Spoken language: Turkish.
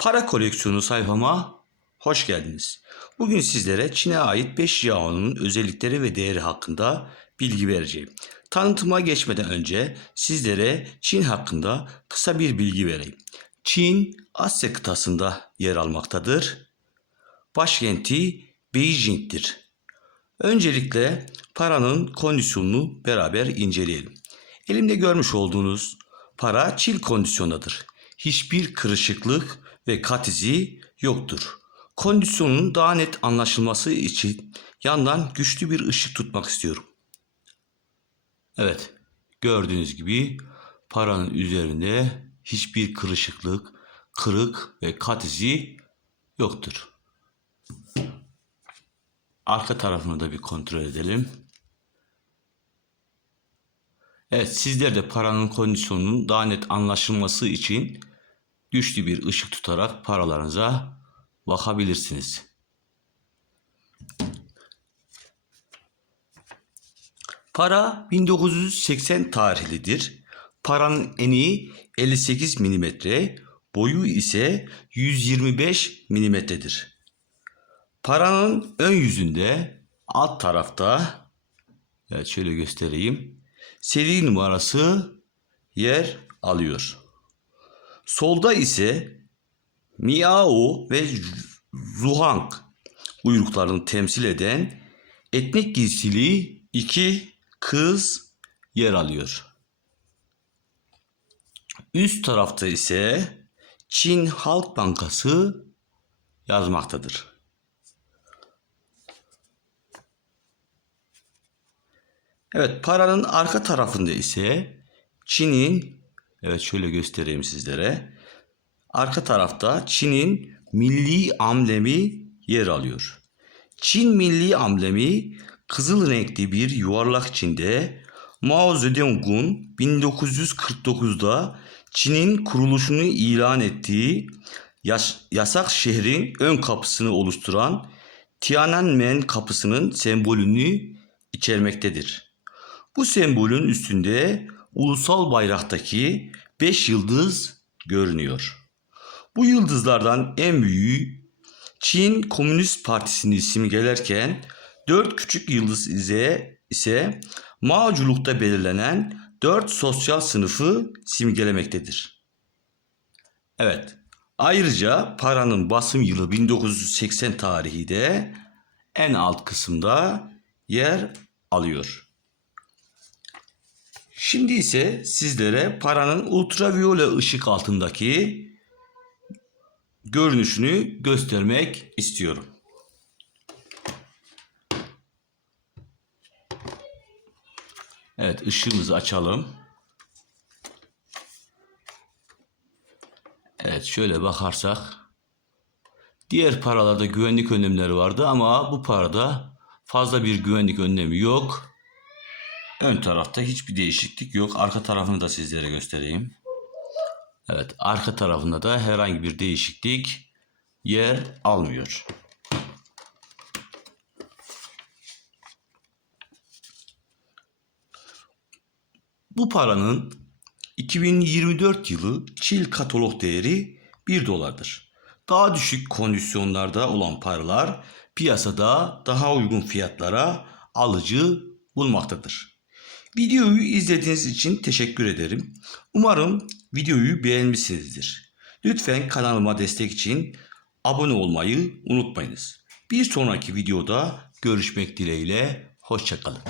Para koleksiyonu sayfama hoş geldiniz. Bugün sizlere Çin'e ait 5 yaonun özellikleri ve değeri hakkında bilgi vereceğim. Tanıtıma geçmeden önce sizlere Çin hakkında kısa bir bilgi vereyim. Çin Asya kıtasında yer almaktadır. Başkenti Beijing'dir. Öncelikle paranın kondisyonunu beraber inceleyelim. Elimde görmüş olduğunuz para çil kondisyondadır. Hiçbir kırışıklık ve kat izi yoktur. Kondisyonun daha net anlaşılması için yandan güçlü bir ışık tutmak istiyorum. Evet, gördüğünüz gibi paranın üzerinde hiçbir kırışıklık, kırık ve kat izi yoktur. Arka tarafını da bir kontrol edelim. Evet sizler de paranın kondisyonunun daha net anlaşılması için güçlü bir ışık tutarak paralarınıza bakabilirsiniz. Para 1980 tarihlidir. Paranın eni 58 mm, boyu ise 125 mm'dir. Paranın ön yüzünde alt tarafta evet şöyle göstereyim. Seri numarası yer alıyor. Solda ise Miao ve Zuhang uyruklarını temsil eden etnik giysili iki kız yer alıyor. Üst tarafta ise Çin Halk Bankası yazmaktadır. Evet paranın arka tarafında ise Çin'in evet şöyle göstereyim sizlere. Arka tarafta Çin'in milli amblemi yer alıyor. Çin milli amblemi kızıl renkli bir yuvarlak içinde Mao Zedong'un 1949'da Çin'in kuruluşunu ilan ettiği yas- yasak şehrin ön kapısını oluşturan Tiananmen kapısının sembolünü içermektedir. Bu sembolün üstünde ulusal bayraktaki 5 yıldız görünüyor. Bu yıldızlardan en büyüğü Çin Komünist Partisi'ni simgelerken 4 küçük yıldız ise, ise Maoculukta belirlenen 4 sosyal sınıfı simgelemektedir. Evet, ayrıca paranın basım yılı 1980 tarihi de en alt kısımda yer alıyor. Şimdi ise sizlere paranın ultraviyole ışık altındaki görünüşünü göstermek istiyorum. Evet ışığımızı açalım. Evet şöyle bakarsak diğer paralarda güvenlik önlemleri vardı ama bu parada fazla bir güvenlik önlemi yok. Ön tarafta hiçbir değişiklik yok. Arka tarafını da sizlere göstereyim. Evet, arka tarafında da herhangi bir değişiklik yer almıyor. Bu paranın 2024 yılı çil katalog değeri 1 dolardır. Daha düşük kondisyonlarda olan paralar piyasada daha uygun fiyatlara alıcı bulmaktadır. Videoyu izlediğiniz için teşekkür ederim. Umarım videoyu beğenmişsinizdir. Lütfen kanalıma destek için abone olmayı unutmayınız. Bir sonraki videoda görüşmek dileğiyle. Hoşçakalın.